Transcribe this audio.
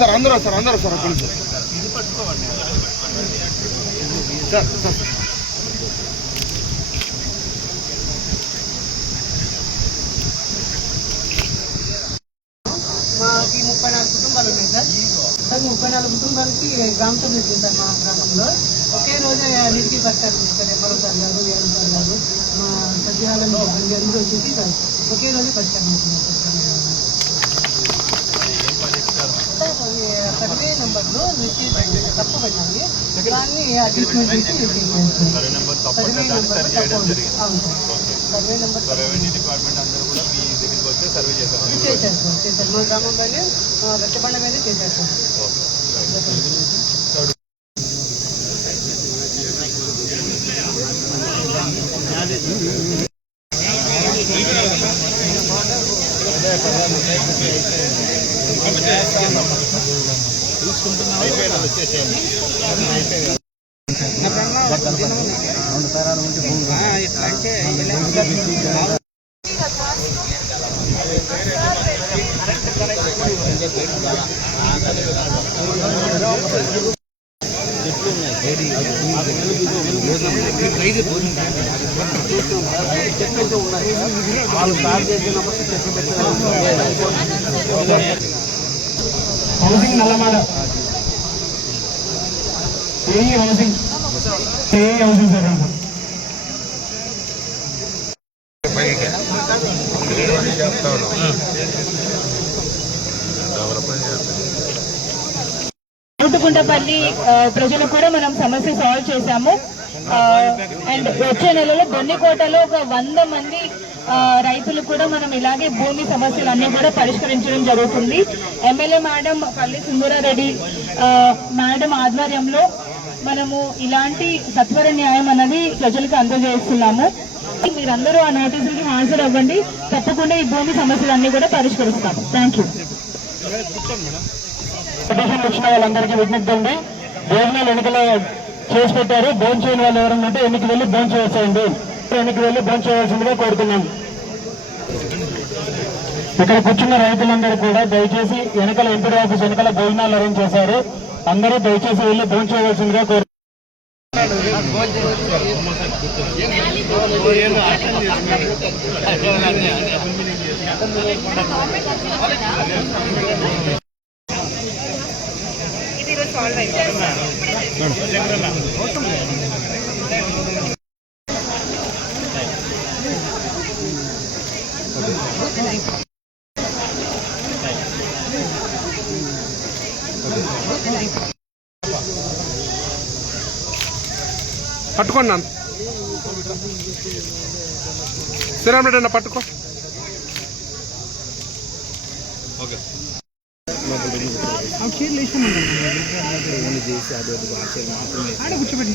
Sir అందరూ sir అక్కడ sir మాకి 34 కుటుంబాలు ఉన్నాయి సార్. 34 కుటుంబాలకి గ్రామ సభ చేశారు మా గ్రామంలో. ఒకే రోజు అన్నిటికీ పరిష్కారం చేశారు. ఎంఆర్ఓ సార్ గారు, ఏఎం సార్ గారు, మా సచివాలయం అందరూ వచ్చేసి ఒకే రోజు పరిష్కారం చేస్తున్నారు. సర్వే నెంబర్లో తప్పు పడినాయి, దాన్ని అడ్జస్ట్మెంట్ చేసి సర్వే నెంబర్ తప్పు. అవును సార్, సర్వే నెంబర్ చేశారు సార్. మా గ్రామంలోనే వెచ్చబండ మీద చేశారు sir. Housing Nallamada housing sir Kuntapalli ప్రజలు కూడా మనం సమస్య సాల్వ్ చేశాము. అండ్ వచ్చే నెలలో బొన్నికోటలో ఒక 100 మంది రైతులు కూడా మనం ఇలాగే భూమి సమస్యలన్నీ కూడా పరిష్కరించడం జరుగుతుంది. ఎమ్మెల్యే మేడం పల్లి సుందరారెడ్డి మేడం ఆధ్వర్యంలో మనము ఇలాంటి సత్వర న్యాయం అన్నది ప్రజలకు అందజేస్తున్నాము. మీరందరూ ఆ నోటీసులకి హాజరు అవ్వండి. తప్పకుండా ఈ భూమి సమస్యలన్నీ కూడా పరిష్కరిస్తాము. Thank you. వచ్చిన వాళ్ళందరికీ విజ్ఞప్తి ఉంది, భోజనాలు ఎన్నికలు చేసి పెట్టారు. భోజనం చేయని వాళ్ళు ఎవరన్నా ఉంటే ఎన్నిక వెళ్ళి భోజనం చేసేయండి. ఎన్నిక వెళ్ళి భోజనం చేయవలసిందిగా కోరుతున్నాం. ఇక్కడ కూర్చున్న రైతులందరూ కూడా దయచేసి వెనకాల ఎంపీ ఆఫీస్ వెనకాల భోజనాలు అరేంజ్ చేశారు. అందరూ దయచేసి వెళ్ళి భోజనం చేయవలసిందిగా కోరు. పట్టుకోండి నాన్న, శ్రీరామ్ రెడ్డి పట్టుకో. ఓకే కూర్చోబెట్టి